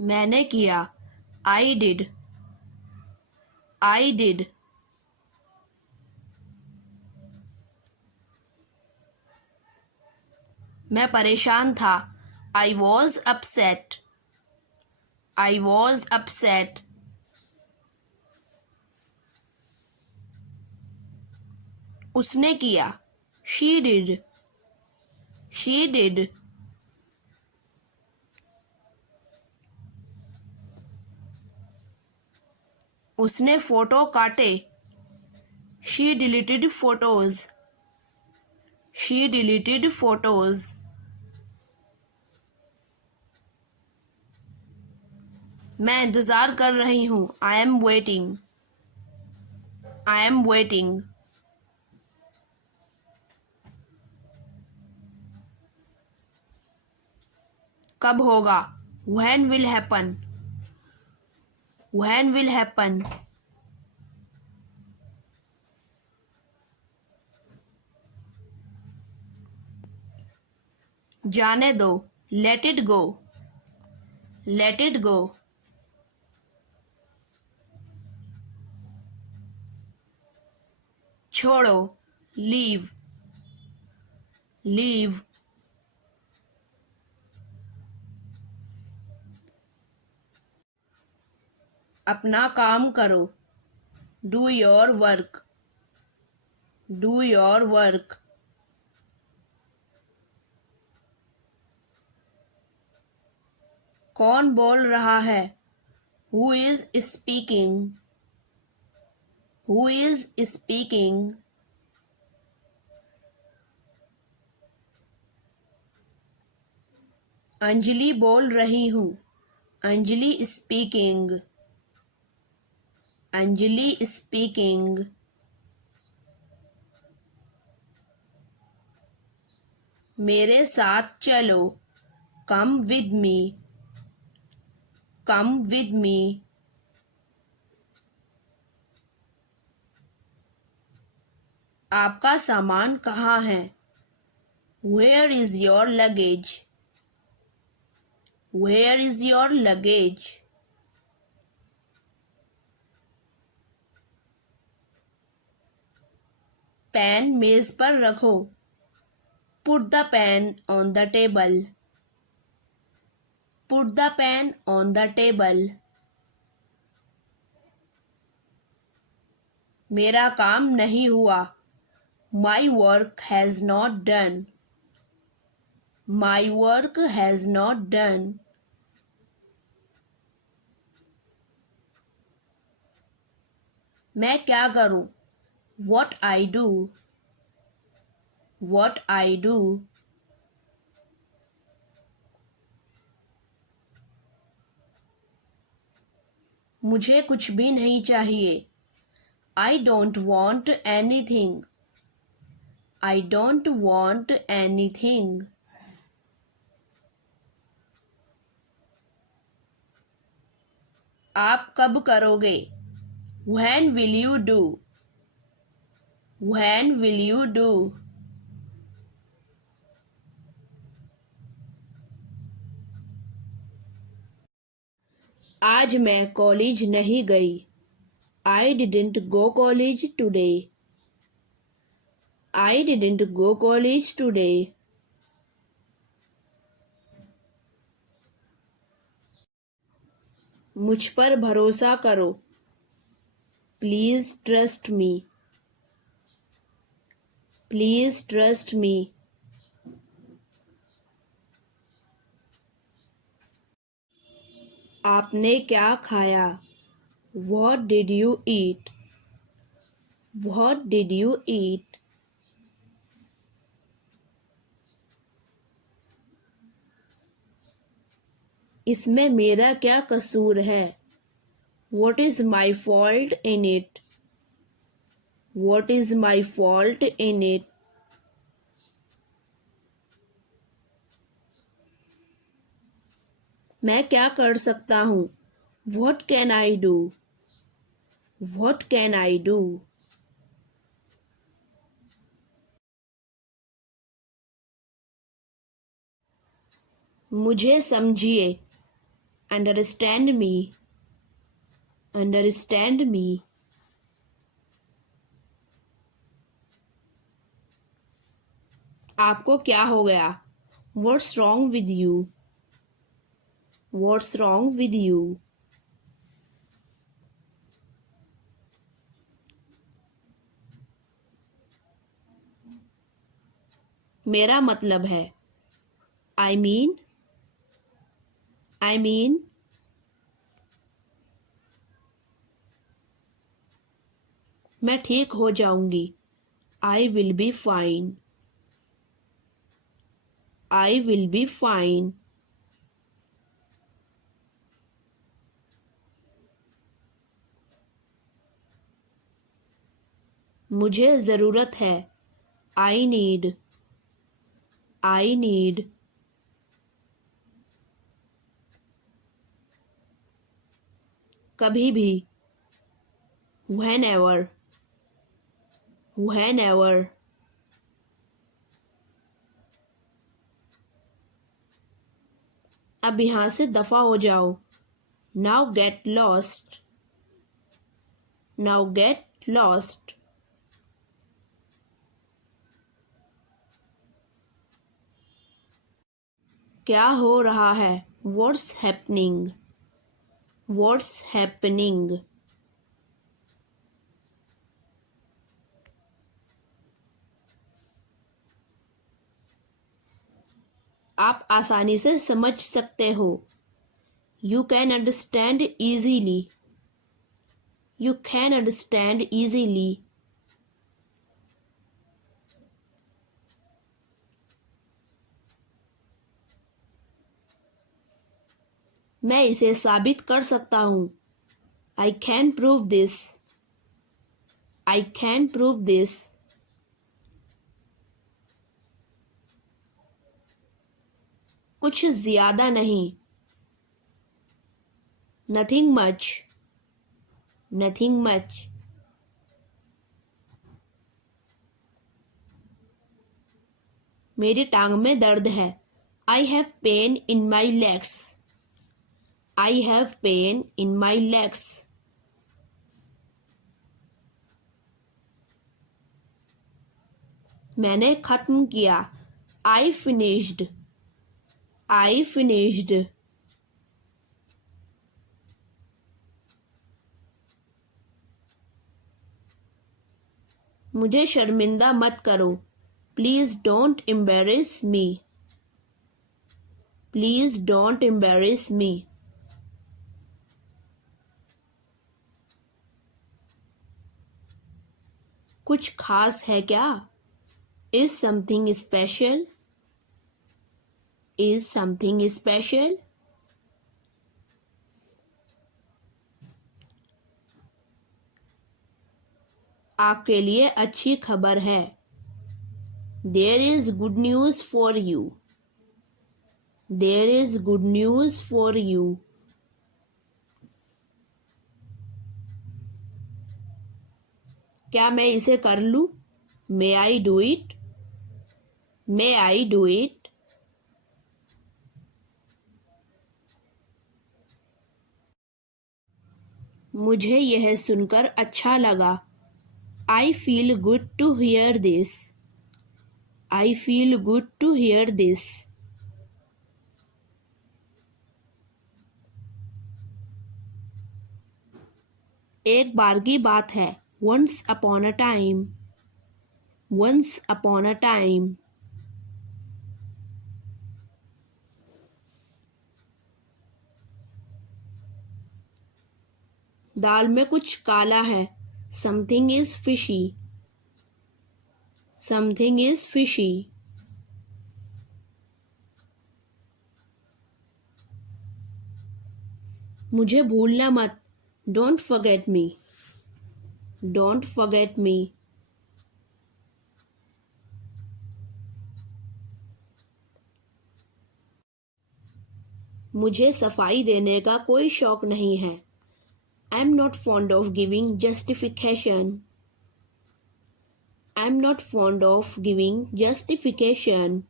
मैंने किया। I did. I did. मैं परेशान था। I was upset. I was upset. उसने किया। She did. She did. उसने फोटो काटे। She deleted photos. She deleted photos. मैं इंतज़ार कर रही हूँ। I am waiting. I am waiting. कब होगा? When will happen? When will happen? जाने दो। Let it go. Let it go. छोड़ो। Leave. Leave. अपना काम करो। Do your work. Do your work. कौन बोल रहा है? Who is speaking? Who is speaking? Anjali बोल रही हूँ। अंजलि speaking. अंजलि speaking. मेरे साथ चलो। Come with me. Come with me. आपका सामान कहाँ है? Where is your luggage? Where is your luggage? Pen मेज पर रखो। Put the pen on the table. Put the pen on the table. मेरा काम नहीं हुआ। My work has not done. My work has not done. मैं क्या करूं? What I do. What I do. मुझे कुछ भी नहीं चाहिए। I don't want anything. I don't want anything. आप कब करोगे? When will you do? When will you do? आज मैं कॉलेज नहीं गई। I didn't go college today. I didn't go college today. मुझ पर भरोसा करो। Please trust me. Please trust me. आपने क्या खाया? What did you eat? What did you eat? इसमें मेरा क्या कसूर है? What is my fault in it? What is my fault in it? मैं क्या कर सकता हूँ? What can I do? What can I do? मुझे समझिए। Understand me. Understand me. आपको क्या हो गया? What's wrong with you? What's wrong with you? मेरा मतलब है। I mean. I mean. मैं ठीक हो जाऊंगी। I will be fine. I will be fine. मुझे ज़रूरत है। I need. I need. कभी भी। Whenever. Whenever. अब यहाँ से दफा हो जाओ। Now get lost. Now get lost. क्या हो रहा है? What's happening? What's happening? आप आसानी से समझ सकते हो। You can understand easily. You can understand easily. मैं इसे साबित कर सकता हूँ। I can prove this. I can prove this. कुछ ज्यादा नहीं। Nothing much. Nothing much. मेरी टांग में दर्द है। I have pain in my legs. I have pain in my legs. मैंने खत्म किया। I finished. I finished. मुझे शर्मिंदा मत करो। Please don't embarrass me. Please don't embarrass me. कुछ खास है क्या? Is something special? Is something special? आपके लिए अच्छी खबर है। There is good news for you. There is good news for you. क्या मैं इसे कर लूं? May I do it? May I do it? मुझे यह सुनकर अच्छा लगा। I feel good to hear this. I feel good to hear this. एक बार की बात है। Once upon a time. Once upon a time. दाल में कुछ काला है। Something is fishy. Something is fishy. मुझे भूलना मत। Don't forget me. Don't forget me. मुझे सफाई देने का कोई शौक नहीं है। I'm not fond of giving justification. I'm not fond of giving justification.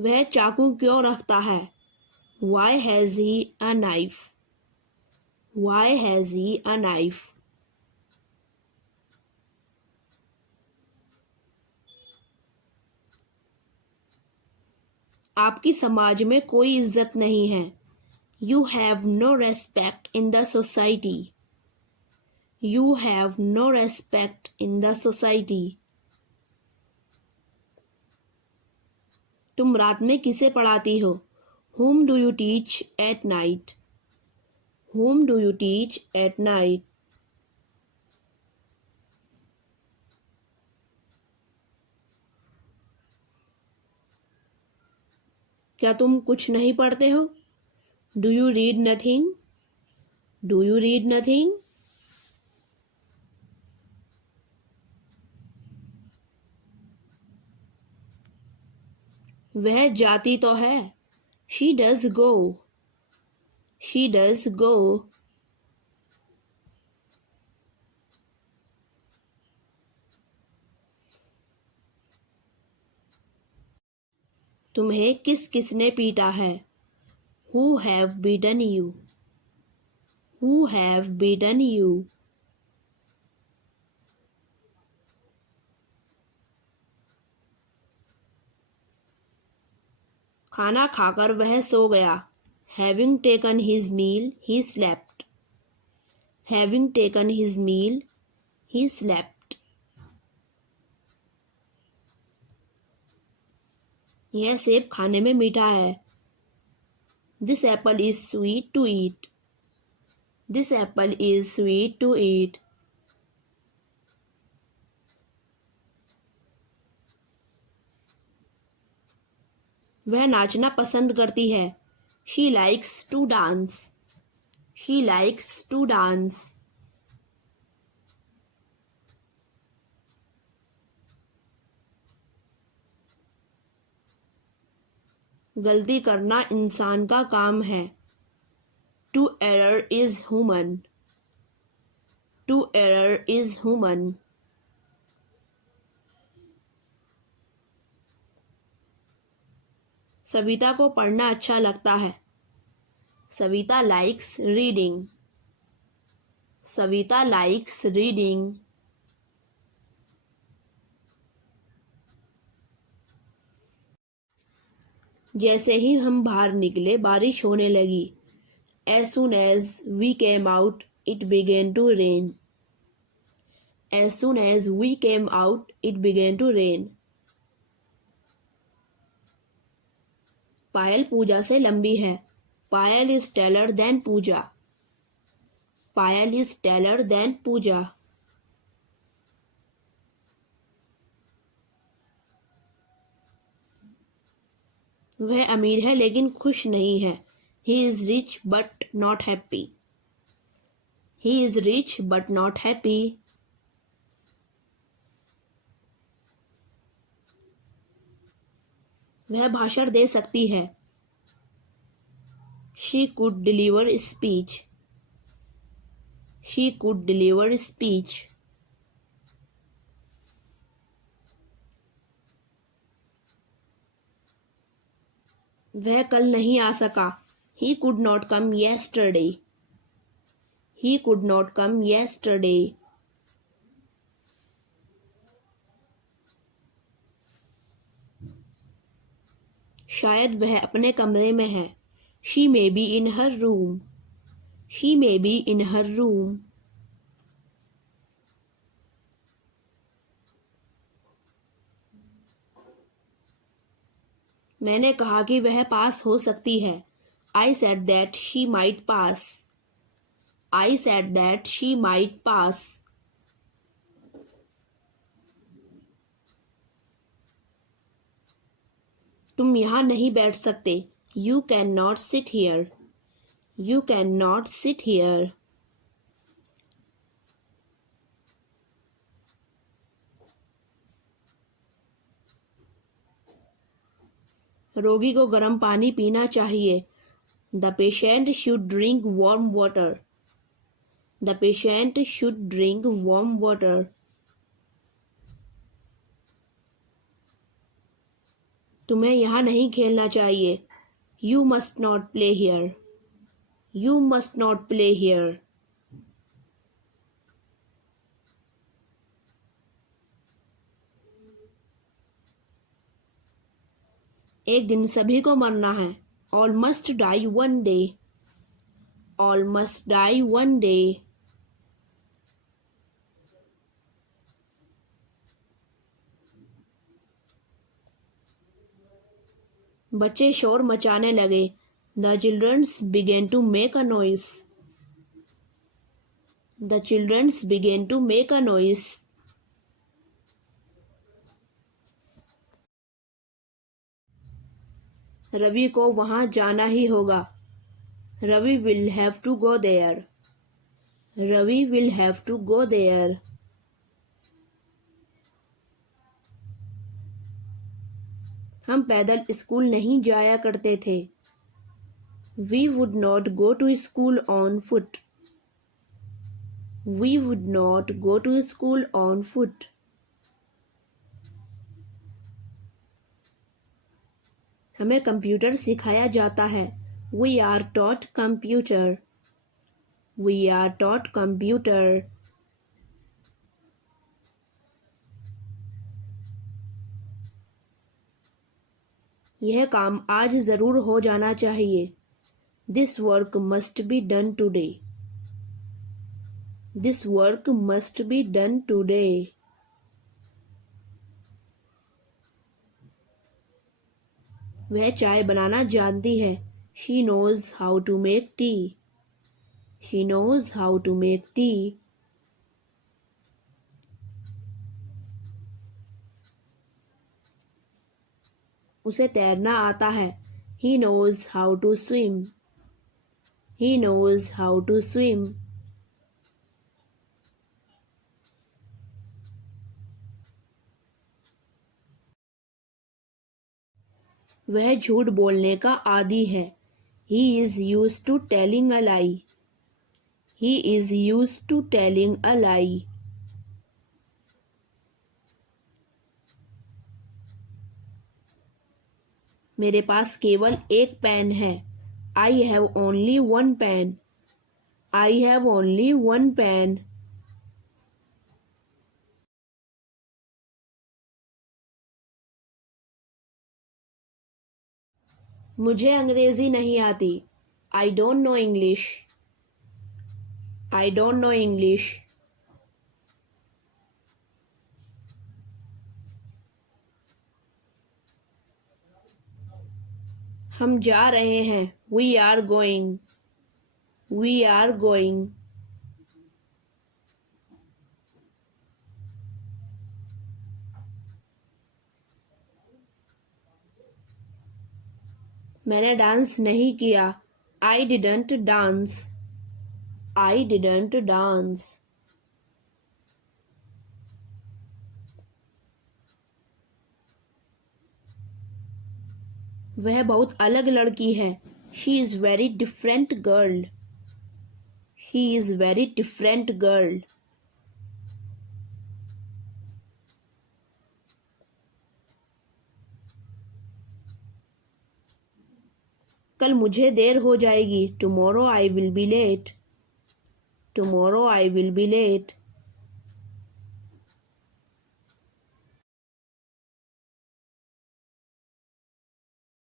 वह चाकू क्यों रखता है? Why has he a knife? Why has he a knife? आपकी समाज में कोई इज्जत नहीं है. You have no respect in the society. You have no respect in the society. तुम रात में किसे पढ़ाती हो? Whom do you teach at night? Whom do you teach at night? क्या तुम कुछ नहीं पढ़ते हो? Do you read nothing? Do you read nothing? वह जाती तो है. She does go. She does go. तुम्हें किस किसने पीटा है? Who have beaten you? Who have beaten you? खाना खाकर वह सो गया. Having taken his meal, he slept. Having taken his meal, he slept. यह सेब खाने में मीठा है. This apple is sweet to eat. This apple is sweet to eat. वह नाचना पसंद करती है. She likes to dance. She likes to dance. गलती करना इंसान का काम है. To err is human. To err is human. Savita को पढ़ना अच्छा लगता है. Savita likes reading. Savita likes reading. जैसे ही हम बाहर निकले बारिश होने लगी. As soon as we came out, it began to rain. As soon as we came out, it began to rain. पायल पूजा से लंबी है. पायल is taller than Puja. Payal is taller than पूजा. वह अमीर है लेकिन खुश नहीं है. He is rich but not happy. He is rich but not happy. वह भाषण दे सकती है. She could deliver speech. She could deliver speech. वह कल नहीं आ सका. He could not come yesterday. He could not come yesterday. शायद वह अपने कमरे में है. She may be in her room. She may be in her room. मैंने कहा कि वह पास हो सकती है. I said that she might pass. I said that she might pass. तुम यहाँ नहीं बैठ सकते. You cannot sit here. You cannot sit here. रोगी को गर्म पानी पीना चाहिए. The patient should drink warm water. The patient should drink warm water. तुम्हें यहाँ नहीं खेलना चाहिए. You must not play here. You must not play here. एक दिन सभी को मरना है. All must die one day. All must die one day. बच्चे शोर मचाने लगे. The children began to make a noise. The children began to make a noise. Ravi को वहां जाना ही होगा. Ravi will have to go there. Ravi will have to go there. हम पैदल स्कूल नहीं जाया करते थे. We would not go to school on foot. We would not go to school on foot. हमें कंप्यूटर सिखाया जाता है. We are taught computer. We are taught computer. यह काम आज जरूर हो जाना चाहिए. This work must be done today. This work must be done today. वह चाय बनाना जानती है. She knows how to make tea. She knows how to make tea. उसे तैरना आता है. He knows how to swim. He knows how to swim. वह झूठ बोलने का आदी है. He is used to telling a lie. He is used to telling a lie. मेरे पास केवल एक पेन है. I have only one pen. I have only one pen. मुझे अंग्रेजी नहीं आती. I don't know English. I don't know English. हम जा रहे हैं. We are going. We are going. मैंने डांस नहीं किया. I didn't dance. I didn't dance. वह बहुत अलग लड़की है. She is very different girl. She is very different girl. कल मुझे देर हो जाएगी. Tomorrow I will be late. Tomorrow I will be late.